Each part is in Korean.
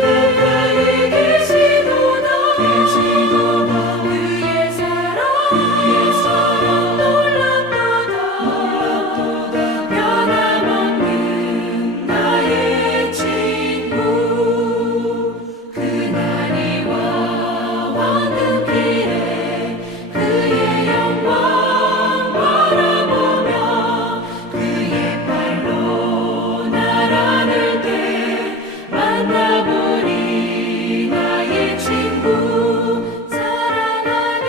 가까이 계시도다 그의 사랑 놀랍도다 변함없는 나의 친구 그날이 와 황금길에 그의 영광 바라보며 그의 발로 날 안을 때 만나보리 나의 친구 사랑하는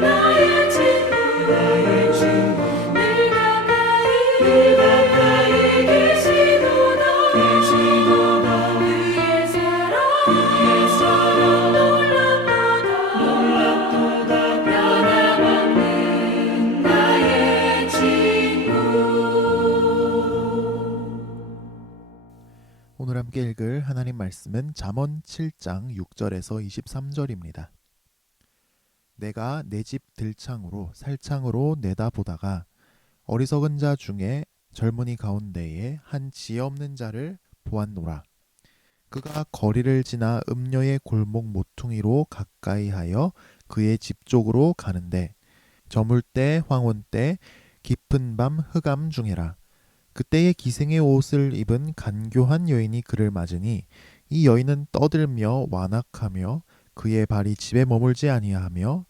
나의 친구 늘 가까이 계시도다 그의 사랑 놀랍도다 변함없는 나의 친구. 오늘 함께 읽을 하나님 말씀은 잠언 7장 6절에서 23절입니다. 내가 내 집 들창으로 살창으로 내다보다가 어리석은 자 중에 젊은이 가운데에 한 지혜 없는 자를 보았노라. 그가 거리를 지나 음녀의 골목 모퉁이로 가까이하여 그의 집 쪽으로 가는데 저물 때 황혼 때 깊은 밤 흑암 중에라. 그때의 기생의 옷을 입은 간교한 여인이 그를 맞으니 이 여인은 떠들며 완악하며 그의 발이 집에 머물지 아니하며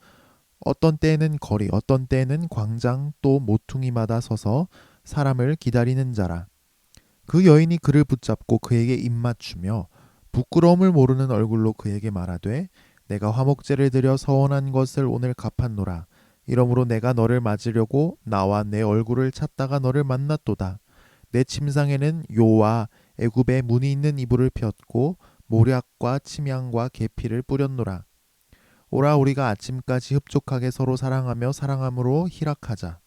어떤 때에는 거리 어떤 때에는 광장 또 모퉁이마다 서서 사람을 기다리는 자라. 그 여인이 그를 붙잡고 그에게 입맞추며 부끄러움을 모르는 얼굴로 그에게 말하되 내가 화목제를 드려 서원한 것을 오늘 갚았노라. 이러므로 내가 너를 맞으려고 나와 내 얼굴을 찾다가 너를 만났도다. 내 침상에는 요와 애굽의 무늬 있는 이불을 폈고 모략과 침향과 계피를 뿌렸노라. 오라 우리가 아침까지 흡족하게 서로 사랑하며 사랑함으로 희락하자.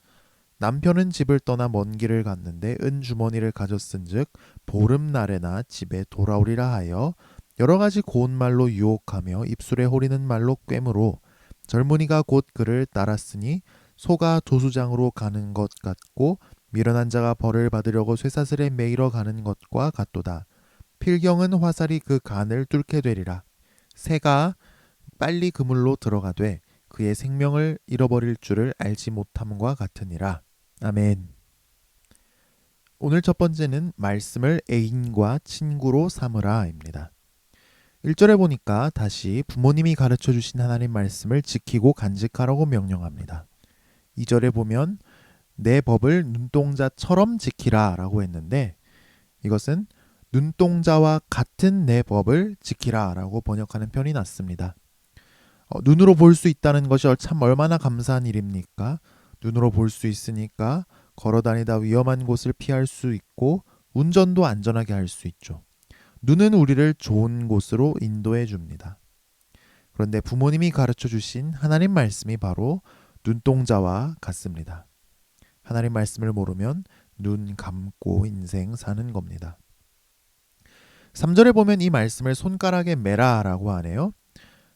남편은 집을 떠나 먼 길을 갔는데 은 주머니를 가졌은즉 보름날에나 집에 돌아오리라 하여 여러 가지 고운 말로 유혹하며 입술에 호리는 말로 꿰므로 젊은이가 곧 그를 따랐으니 소가 조수장으로 가는 것 같고 미련한 자가 벌을 받으려고 쇠사슬에 매이러 가는 것과 같도다. 필경은 화살이 그 간을 뚫게 되리라. 새가 빨리 그물로 들어가되 그의 생명을 잃어버릴 줄을 알지 못함과 같으니라. 아멘. 오늘 첫 번째는 말씀을 애인과 친구로 삼으라입니다. 1절에 보니까 다시 부모님이 가르쳐 주신 하나님 말씀을 지키고 간직하라고 명령합니다. 2절에 보면 내 법을 눈동자처럼 지키라 라고 했는데 이것은 눈동자와 같은 내 법을 지키라 라고 번역하는 편이 낫습니다. 눈으로 볼 수 있다는 것이 참 얼마나 감사한 일입니까? 눈으로 볼 수 있으니까 걸어다니다 위험한 곳을 피할 수 있고 운전도 안전하게 할 수 있죠. 눈은 우리를 좋은 곳으로 인도해 줍니다. 그런데 부모님이 가르쳐 주신 하나님 말씀이 바로 눈동자와 같습니다. 하나님 말씀을 모르면 눈 감고 인생 사는 겁니다. 3절에 보면 이 말씀을 손가락에 매라 라고 하네요.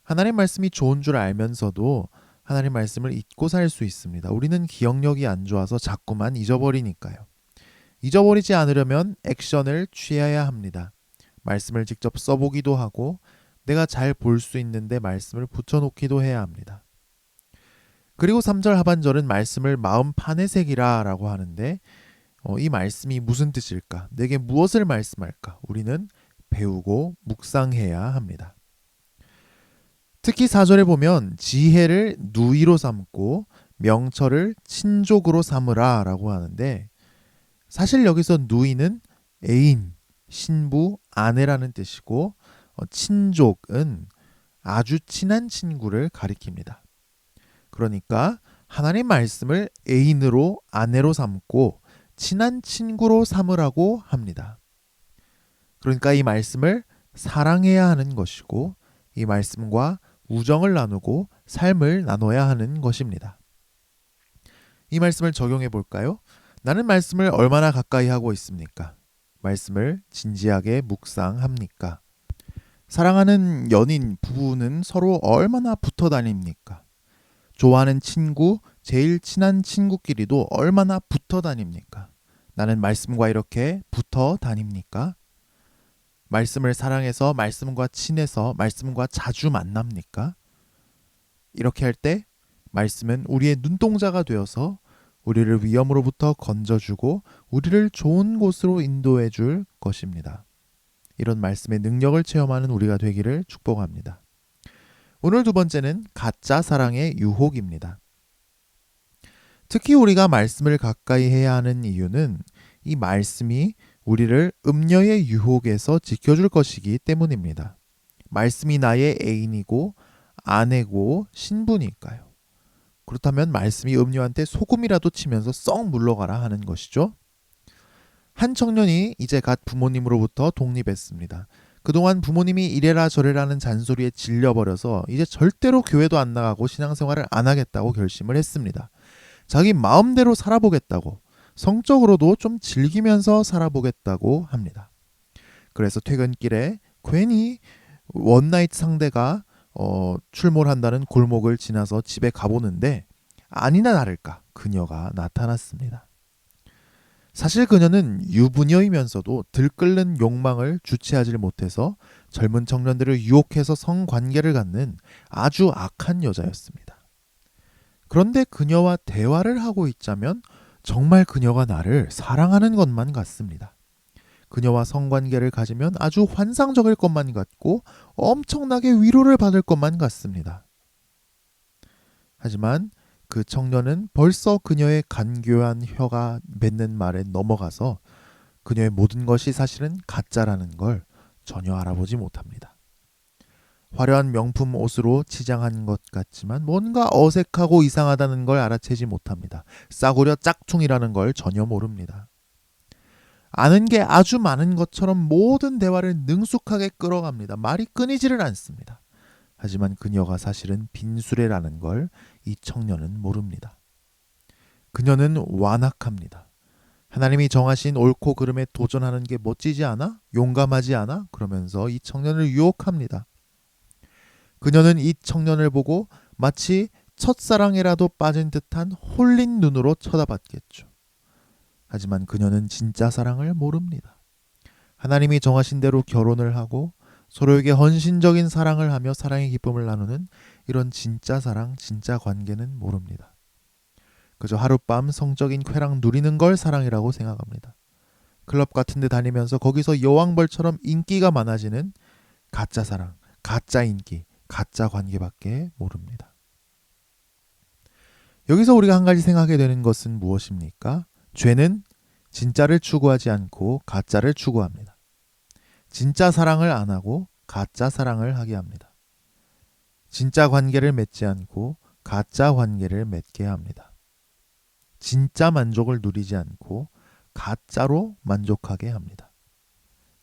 하나님 말씀이 좋은 줄 알면서도 하나님 말씀을 잊고 살 수 있습니다. 우리는 기억력이 안 좋아서 자꾸만 잊어버리니까요. 잊어버리지 않으려면 액션을 취해야 합니다. 말씀을 직접 써보기도 하고 내가 잘 볼 수 있는데 말씀을 붙여놓기도 해야 합니다. 그리고 3절 하반절은 말씀을 마음판에 새기라 라고 하는데 이 말씀이 무슨 뜻일까? 내게 무엇을 말씀할까? 우리는 배우고 묵상해야 합니다. 특히 4절에 보면 지혜를 누이로 삼고 명철을 친족으로 삼으라 라고 하는데 사실 여기서 누이는 애인, 신부, 아내라는 뜻이고 친족은 아주 친한 친구를 가리킵니다. 그러니까 하나님 말씀을 애인으로 아내로 삼고 친한 친구로 삼으라고 합니다. 그러니까 이 말씀을 사랑해야 하는 것이고 이 말씀과 우정을 나누고 삶을 나눠야 하는 것입니다. 이 말씀을 적용해 볼까요? 나는 말씀을 얼마나 가까이 하고 있습니까? 말씀을 진지하게 묵상합니까? 사랑하는 연인, 부부는 서로 얼마나 붙어 다닙니까? 좋아하는 친구, 제일 친한 친구끼리도 얼마나 붙어 다닙니까? 나는 말씀과 이렇게 붙어 다닙니까? 말씀을 사랑해서 말씀과 친해서 말씀과 자주 만납니까? 이렇게 할 때 말씀은 우리의 눈동자가 되어서 우리를 위험으로부터 건져주고 우리를 좋은 곳으로 인도해 줄 것입니다. 이런 말씀의 능력을 체험하는 우리가 되기를 축복합니다. 오늘 두 번째는 가짜 사랑의 유혹입니다. 특히 우리가 말씀을 가까이 해야 하는 이유는 이 말씀이 우리를 음녀의 유혹에서 지켜줄 것이기 때문입니다. 말씀이 나의 애인이고 아내고 신부니까요. 그렇다면 말씀이 음녀한테 소금이라도 치면서 썩 물러가라 하는 것이죠. 한 청년이 이제 갓 부모님으로부터 독립했습니다. 그동안 부모님이 이래라 저래라는 잔소리에 질려버려서 이제 절대로 교회도 안 나가고 신앙생활을 안 하겠다고 결심을 했습니다. 자기 마음대로 살아보겠다고, 성적으로도 좀 즐기면서 살아보겠다고 합니다. 그래서 퇴근길에 괜히 원나잇 상대가 출몰한다는 골목을 지나서 집에 가보는데 아니나 다를까 그녀가 나타났습니다. 사실 그녀는 유부녀이면서도 들끓는 욕망을 주체하지 못해서 젊은 청년들을 유혹해서 성관계를 갖는 아주 악한 여자였습니다. 그런데 그녀와 대화를 하고 있자면 정말 그녀가 나를 사랑하는 것만 같습니다. 그녀와 성관계를 가지면 아주 환상적일 것만 같고 엄청나게 위로를 받을 것만 같습니다. 하지만 그 청년은 벌써 그녀의 간교한 혀가 맺는 말에 넘어가서 그녀의 모든 것이 사실은 가짜라는 걸 전혀 알아보지 못합니다. 화려한 명품 옷으로 치장한 것 같지만 뭔가 어색하고 이상하다는 걸 알아채지 못합니다. 싸구려 짝퉁이라는 걸 전혀 모릅니다. 아는 게 아주 많은 것처럼 모든 대화를 능숙하게 끌어갑니다. 말이 끊이지를 않습니다. 하지만 그녀가 사실은 빈수레라는 걸 이 청년은 모릅니다. 그녀는 완악합니다. 하나님이 정하신 옳고 그름에 도전하는 게 멋지지 않아? 용감하지 않아? 그러면서 이 청년을 유혹합니다. 그녀는 이 청년을 보고 마치 첫사랑에라도 빠진 듯한 홀린 눈으로 쳐다봤겠죠. 하지만 그녀는 진짜 사랑을 모릅니다. 하나님이 정하신 대로 결혼을 하고 서로에게 헌신적인 사랑을 하며 사랑의 기쁨을 나누는 이런 진짜 사랑, 진짜 관계는 모릅니다. 그저 하룻밤 성적인 쾌락 누리는 걸 사랑이라고 생각합니다. 클럽 같은 데 다니면서 거기서 여왕벌처럼 인기가 많아지는 가짜 사랑, 가짜 인기, 가짜 관계밖에 모릅니다. 여기서 우리가 한 가지 생각하게 되는 것은 무엇입니까? 죄는 진짜를 추구하지 않고 가짜를 추구합니다. 진짜 사랑을 안 하고 가짜 사랑을 하게 합니다. 진짜 관계를 맺지 않고 가짜 관계를 맺게 합니다. 진짜 만족을 누리지 않고 가짜로 만족하게 합니다.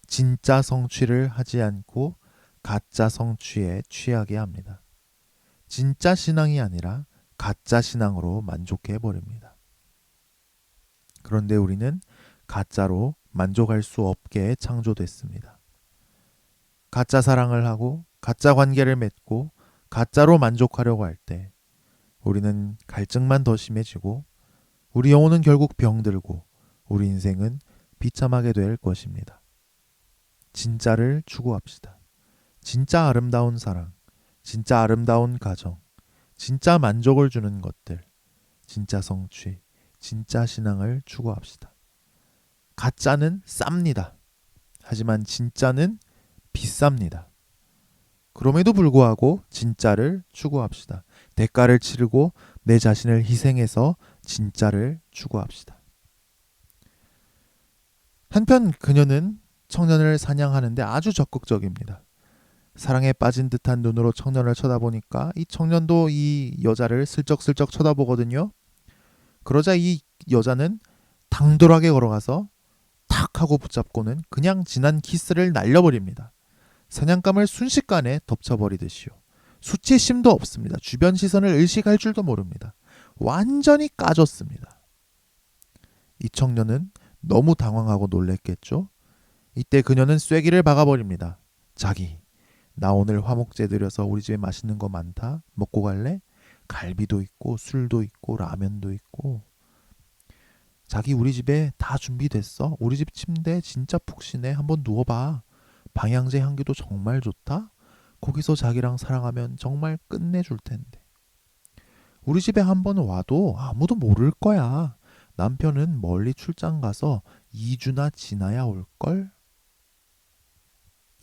진짜 성취를 하지 않고 가짜 성취에 취하게 합니다. 진짜 신앙이 아니라 가짜 신앙으로 만족해 버립니다. 그런데 우리는 가짜로 만족할 수 없게 창조됐습니다. 가짜 사랑을 하고 가짜 관계를 맺고 가짜로 만족하려고 할 때 우리는 갈증만 더 심해지고 우리 영혼은 결국 병들고 우리 인생은 비참하게 될 것입니다. 진짜를 추구합시다. 진짜 아름다운 사랑, 진짜 아름다운 가정, 진짜 만족을 주는 것들, 진짜 성취, 진짜 신앙을 추구합시다. 가짜는 쌉니다. 하지만 진짜는 비쌉니다. 그럼에도 불구하고 진짜를 추구합시다. 대가를 치르고 내 자신을 희생해서 진짜를 추구합시다. 한편 그녀는 청년을 사냥하는데 아주 적극적입니다. 사랑에 빠진 듯한 눈으로 청년을 쳐다보니까 이 청년도 이 여자를 슬쩍슬쩍 쳐다보거든요. 그러자 이 여자는 당돌하게 걸어가서 탁 하고 붙잡고는 그냥 진한 키스를 날려버립니다. 사냥감을 순식간에 덮쳐버리듯이요. 수치심도 없습니다. 주변 시선을 의식할 줄도 모릅니다. 완전히 까졌습니다. 이 청년은 너무 당황하고 놀랬겠죠. 이때 그녀는 쐐기를 박아버립니다. 자기, 나 오늘 화목제 드려서 우리 집에 맛있는 거 많다. 먹고 갈래? 갈비도 있고 술도 있고 라면도 있고. 자기 우리 집에 다 준비됐어. 우리 집 침대 진짜 푹신해. 한번 누워봐. 방향제 향기도 정말 좋다. 거기서 자기랑 사랑하면 정말 끝내줄 텐데. 우리 집에 한번 와도 아무도 모를 거야. 남편은 멀리 출장 가서 2주나 지나야 올걸?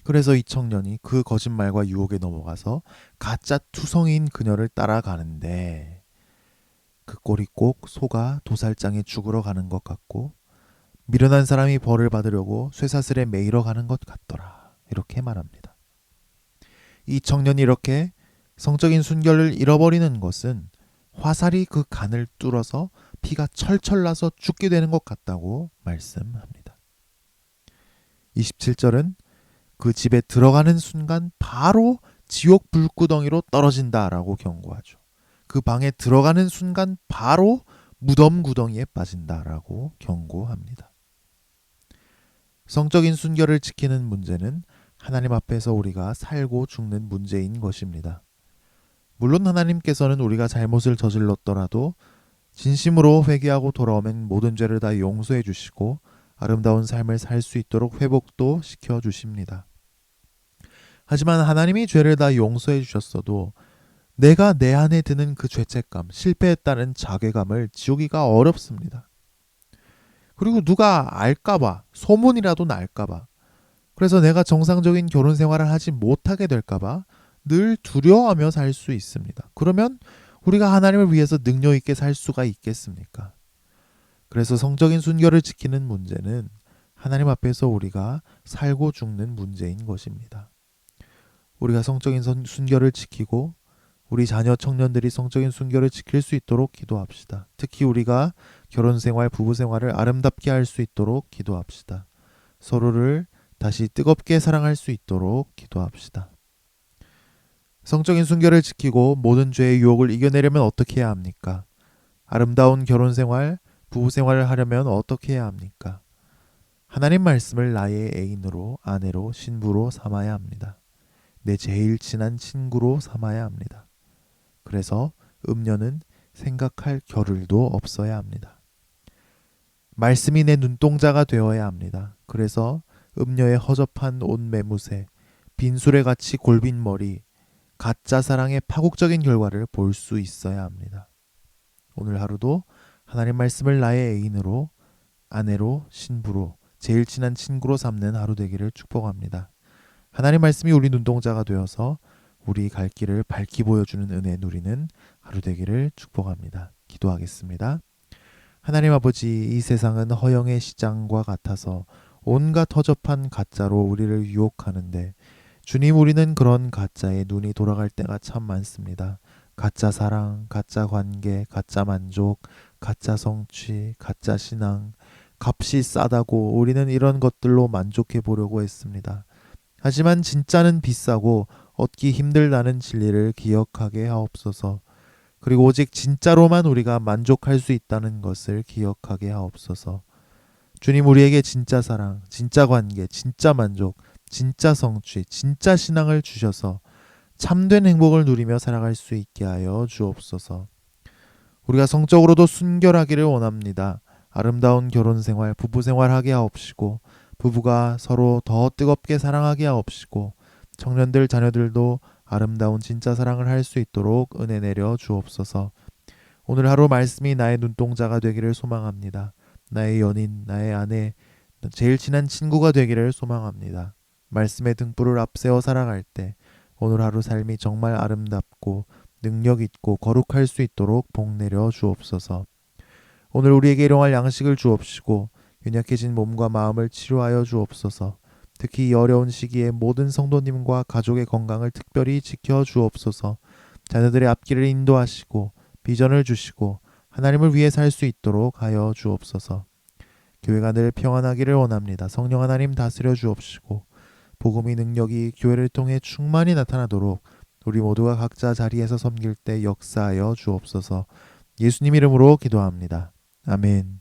그래서 이 청년이 그 거짓말과 유혹에 넘어가서 가짜 투성이인 그녀를 따라가는데 그 꼴이 꼭 소가 도살장에 죽으러 가는 것 같고 미련한 사람이 벌을 받으려고 쇠사슬에 매이러 가는 것 같더라. 이렇게 말합니다. 이 청년이 이렇게 성적인 순결을 잃어버리는 것은 화살이 그 간을 뚫어서 피가 철철 나서 죽게 되는 것 같다고 말씀합니다. 27절은 그 집에 들어가는 순간 바로 지옥 불구덩이로 떨어진다라고 경고하죠. 그 방에 들어가는 순간 바로 무덤 구덩이에 빠진다라고 경고합니다. 성적인 순결을 지키는 문제는 하나님 앞에서 우리가 살고 죽는 문제인 것입니다. 물론 하나님께서는 우리가 잘못을 저질렀더라도 진심으로 회개하고 돌아오면 모든 죄를 다 용서해 주시고 아름다운 삶을 살 수 있도록 회복도 시켜 주십니다. 하지만 하나님이 죄를 다 용서해 주셨어도 내가 내 안에 드는 그 죄책감, 실패했다는 자괴감을 지우기가 어렵습니다. 그리고 누가 알까봐, 소문이라도 날까봐, 그래서 내가 정상적인 결혼 생활을 하지 못하게 될까봐 늘 두려워하며 살 수 있습니다. 그러면 우리가 하나님을 위해서 능력 있게 살 수가 있겠습니까? 그래서 성적인 순결을 지키는 문제는 하나님 앞에서 우리가 살고 죽는 문제인 것입니다. 우리가 성적인 순결을 지키고 우리 자녀 청년들이 성적인 순결을 지킬 수 있도록 기도합시다. 특히 우리가 결혼생활, 부부생활을 아름답게 할 수 있도록 기도합시다. 서로를 다시 뜨겁게 사랑할 수 있도록 기도합시다. 성적인 순결을 지키고 모든 죄의 유혹을 이겨내려면 어떻게 해야 합니까? 아름다운 결혼생활, 부부생활을 하려면 어떻게 해야 합니까? 하나님 말씀을 나의 애인으로, 아내로, 신부로 삼아야 합니다. 내 제일 친한 친구로 삼아야 합니다. 그래서 음녀는 생각할 겨를도 없어야 합니다. 말씀이 내 눈동자가 되어야 합니다. 그래서 음녀의 허접한 옷 매무새, 빈수레같이 골빈 머리, 가짜 사랑의 파국적인 결과를 볼 수 있어야 합니다. 오늘 하루도 하나님 말씀을 나의 애인으로, 아내로, 신부로, 제일 친한 친구로 삼는 하루 되기를 축복합니다. 하나님 말씀이 우리 눈동자가 되어서 우리 갈 길을 밝히 보여주는 은혜 누리는 하루 되기를 축복합니다. 기도하겠습니다. 하나님 아버지, 이 세상은 허영의 시장과 같아서 온갖 허접한 가짜로 우리를 유혹하는데 주님, 우리는 그런 가짜에 눈이 돌아갈 때가 참 많습니다. 가짜 사랑, 가짜 관계, 가짜 만족, 가짜 성취, 가짜 신앙, 값이 싸다고 우리는 이런 것들로 만족해 보려고 했습니다. 하지만 진짜는 비싸고 얻기 힘들다는 진리를 기억하게 하옵소서. 그리고 오직 진짜로만 우리가 만족할 수 있다는 것을 기억하게 하옵소서. 주님, 우리에게 진짜 사랑, 진짜 관계, 진짜 만족, 진짜 성취, 진짜 신앙을 주셔서 참된 행복을 누리며 살아갈 수 있게 하여 주옵소서. 우리가 성적으로도 순결하기를 원합니다. 아름다운 결혼생활, 부부생활 하게 하옵시고 부부가 서로 더 뜨겁게 사랑하게 하옵시고 청년들, 자녀들도 아름다운 진짜 사랑을 할 수 있도록 은혜 내려 주옵소서. 오늘 하루 말씀이 나의 눈동자가 되기를 소망합니다. 나의 연인, 나의 아내, 제일 친한 친구가 되기를 소망합니다. 말씀의 등불을 앞세워 살아갈 때 오늘 하루 삶이 정말 아름답고 능력 있고 거룩할 수 있도록 복 내려 주옵소서. 오늘 우리에게 일용할 양식을 주옵시고 연약해진 몸과 마음을 치료하여 주옵소서. 특히 이 어려운 시기에 모든 성도님과 가족의 건강을 특별히 지켜 주옵소서. 자녀들의 앞길을 인도하시고 비전을 주시고 하나님을 위해 살 수 있도록 하여 주옵소서. 교회가 늘 평안하기를 원합니다. 성령 하나님 다스려 주옵시고 복음의 능력이 교회를 통해 충만히 나타나도록 우리 모두가 각자 자리에서 섬길 때 역사하여 주옵소서. 예수님 이름으로 기도합니다. 아멘.